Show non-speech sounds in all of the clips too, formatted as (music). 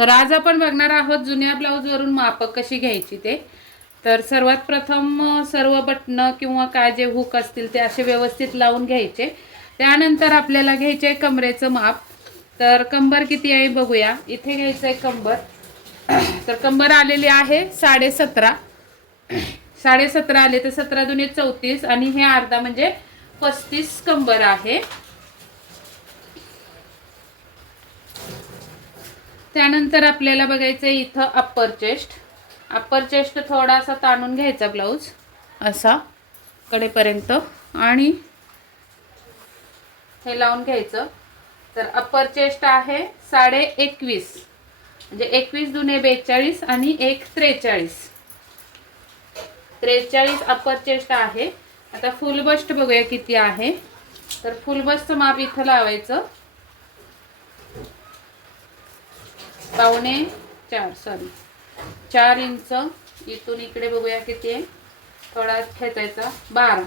तर आज आपण बघणार आहोत जुन्या ब्लाऊजवरून मापक कशी घ्यायची ते. तर सर्वात प्रथम सर्व बटणं किंवा काय जे हुक असतील ते असे व्यवस्थित लावून घ्यायचे. त्यानंतर आपल्याला घ्यायचे आहे कमरेचं माप. तर कंबर किती आहे बघूया. इथे घ्यायचं आहे कंबर. तर कंबर आलेली आहे साडे सतरा साडे सतरा आले तर सतरा दुने चौतीस आणि हे अर्धा म्हणजे पस्तीस कंबर आहे. त्यानंतर आपल्याला बघायचं आहे इथं अप्पर चेस्ट अप्पर चेस्ट थोडासा ताणून घ्यायचा ब्लाऊज असा. कडेपर्यंत. आणि हे लावून घ्यायचं. तर अप्पर चेस्ट आहे साडे एकवीस म्हणजे एकवीस दुने बेचाळीस आणि एक त्रेचाळीस. त्रेचाळीस अप्पर चेस्ट आहे. आता फुल बस्ट बघूया किती आहे. तर फुल बस्टचं माप इथं लावायचं. पावणे चार सॉरी चार इंच इथून इकडे बघूया किती आहे. थोडा खेचायचा. बारा.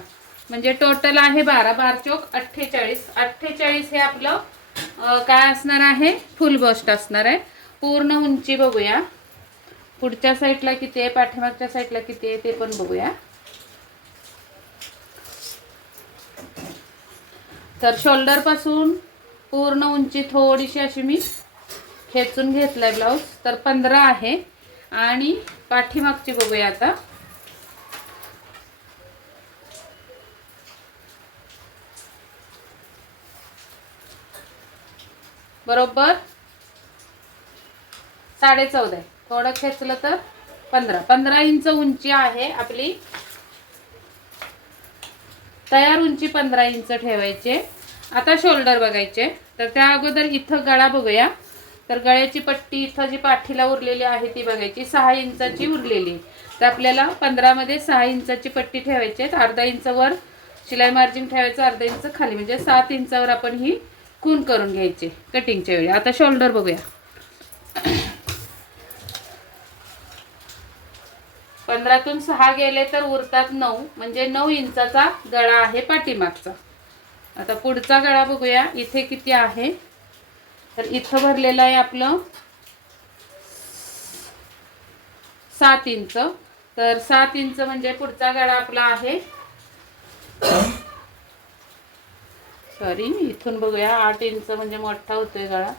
म्हणजे टोटल आहे बारा. बार चौक अठ्ठेचाळीस. अठ्ठेचाळीस हे आपलं काय असणार आहे? फुल बस्ट असणार आहे. पूर्ण उंची बघूया. पुढच्या साईडला किती आहे? पाठीमागच्या साईडला किती आहे? ते पण बघूया. तर शोल्डरपासून पूर्ण उंची थोडीशी अशी मी खेचून घेतलाय ब्लाऊज. तर पंधरा आहे. आणि पाठीमागची बघूया आता. बरोबर? साडे चौदा आहे. थोडं खेचलं तर पंधरा. पंधरा इंच उंची आहे आपली. तयार उंची पंधरा इंच ठेवायचे आता शोल्डर बघायचे. तर त्या अगोदर इथं गळा बघूया. तर गळ्याची पट्टी इथं जी पाठीला उरलेली आहे ती बघायची सहा इंचाची उरलेली. तर आपल्याला पंधरामध्ये सहा इंचाची पट्टी ठेवायची आहे. अर्धा इंचवर शिलाई मार्जिन ठेवायचं अर्धा इंच खाली. म्हणजे सात इंचावर आपण ही खून करून घ्यायची कटिंगच्या वेळी. आता शोल्डर बघूया. पंधरातून सहा गेले तर उरतात नऊ. म्हणजे नऊ इंचाचा गळा आहे पाठीमागचा. आता पुढचा गळा बघूया. इथे किती आहे? तर इथं भरलेलं आहे आपलं सात इंच. तर सात इंच म्हणजे पुढचा गळा आपला आहे. सॉरी इथून बघूया. आठ इंच म्हणजे मोठा होतोय गळा.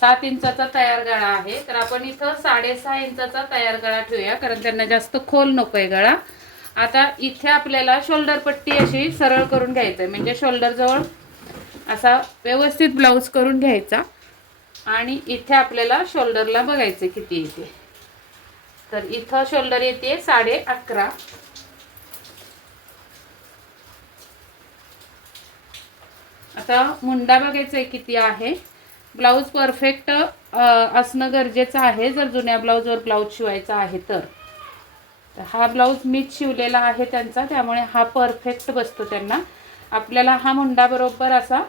सात इंचाचा तयार गळा आहे. तर आपण इथं साडेसहा इंचाचा तयार गळा ठेवूया कारण त्यांना जास्त खोल नकोय गळा. आता इथे आपल्याला शोल्डर पट्टी अशी सरळ करून घ्यायचं आहे म्हणजे शोल्डर जवळ असा व्यवस्थित ब्लाऊज करून घ्यायचा. आणि इथे आपल्याला शोल्डरला बघायचं किती येते. तर इथं शोल्डर येते साडे अकरा. आता मुंडा बघायचा आहे किती आहे. ब्लाऊज परफेक्ट असणं गरजेचं आहे. जर जुन्या ब्लाऊजवर ब्लाऊज शिवायचा आहे तर. तर हा ब्लाऊज मीच शिवलेला आहे त्यांचा त्यामुळे हा परफेक्ट बसतो त्यांना. आपल्याला हा मुंडा बरोबर असा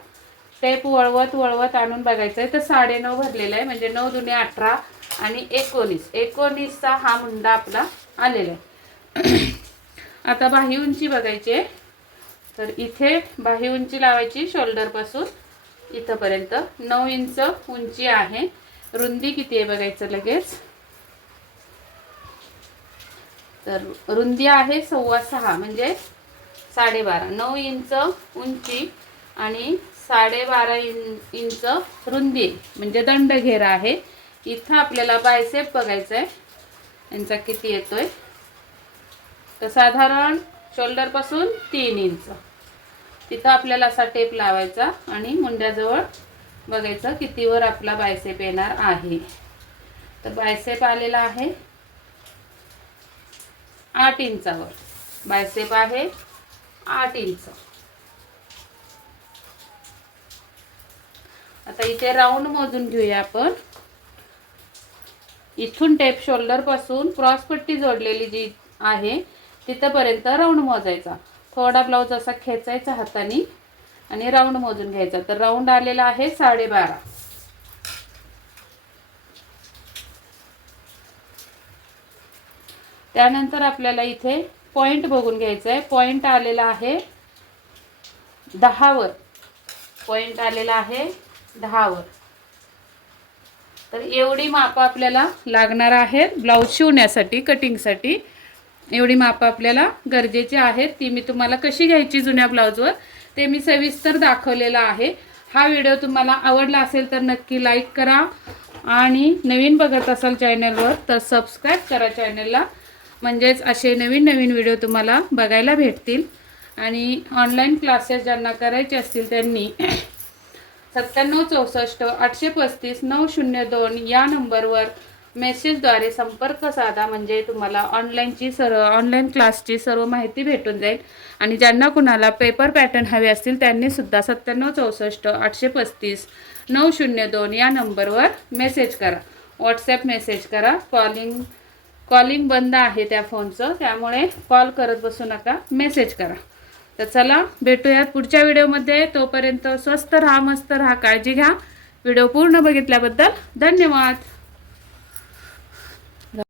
टेप वळवत वळवत आणून बघायचा आहे. तर साडेनऊ भरलेला आहे म्हणजे नऊ जुने अठरा आणि एकोणीस. एकोणीसचा हा मुंडा आपला आलेला आहे. (clears throat) आता बाही उंची बघायची आहे. तर इथे बाही उंची लावायची शोल्डरपासून इथंपर्यंत नऊ इंच उंची आहे. रुंदी किती आहे बघायचं लगेच. तर रुंदी आहे सव्वा सहा म्हणजे साडेबारा. नऊ इंच उंची आणि साडेबारा इं इंच रुंदी म्हणजे दंड घेरा आहे. इथं आपल्याला बायसेप बघायचं आहे यांचा किती येतोय? तर साधारण शोल्डरपासून तीन इंच. तिथं आपल्याला असा टेप लावायचा आणि मुंड्याजवळ बघायचं कितीवर आपला बायसेप येणार आहे. तर बायसेप आलेला आहे आठ इंचावर. बायसेप आहे आठ इंच. आता इथे राऊंड मोजून घेऊया आपण. इथून टेप शोल्डरपासून क्रॉस पट्टी जोडलेली जी आहे तिथंपर्यंत राऊंड मोजायचा. थोडा ब्लाऊज असा खेचायचा हाताने आणि राऊंड मोजून घ्यायचा. तर राऊंड आलेला आहे साडेबारा. त्यानंतर आपल्याला इथे पॉईंट बघून घ्यायचा आहे पॉईंट आलेला आहे दहावर. पॉईंट आलेला आहे दहावर. तर एवढी मापं आपल्याला लागणार आहेत ब्लाऊज शिवण्यासाठी कटिंगसाठी एवढी मापं आपल्याला गरजेची आहेत. ती मी तुम्हाला कशी घ्यायची जुन्या ब्लाऊजवर ते मी सविस्तर दाखवलेलं आहे. हा व्हिडिओ तुम्हाला आवडला असेल तर नक्की लाईक करा. आणि नवीन बघत असाल चॅनलवर तर सबस्क्राईब करा चॅनलला म्हणजेच असे नवीन नवीन व्हिडिओ तुम्हाला बघायला भेटतील. आणि ऑनलाईन क्लासेस ज्यांना करायचे असतील त्यांनी (clears throat) सत्त्याण्णव चौसष्ट आठशे पस्तीस नऊ शून्य दोन या नंबरवर मेसेजद्वारे संपर्क साधा. म्हणजे तुम्हाला ऑनलाईनची सर्व ऑनलाईन क्लासची सर्व माहिती भेटून जाईल. आणि ज्यांना कुणाला पेपर पॅटर्न हवे असतील त्यांनी सुद्धा सत्त्याण्णव चौसष्ट आठशे पस्तीस नऊ शून्य दोन या नंबरवर मेसेज करा. व्हॉट्सॲप मेसेज करा. कॉलिंग कॉलिंग बंद आहे त्या फोनचं त्यामुळे कॉल करत बसू नका. मेसेज करा. तर चला भेटूयात पुढच्या व्हिडिओमध्ये. तोपर्यंत स्वस्त राहा मस्त राहा काळजी घ्या. व्हिडिओ पूर्ण बघितल्याबद्दल धन्यवाद.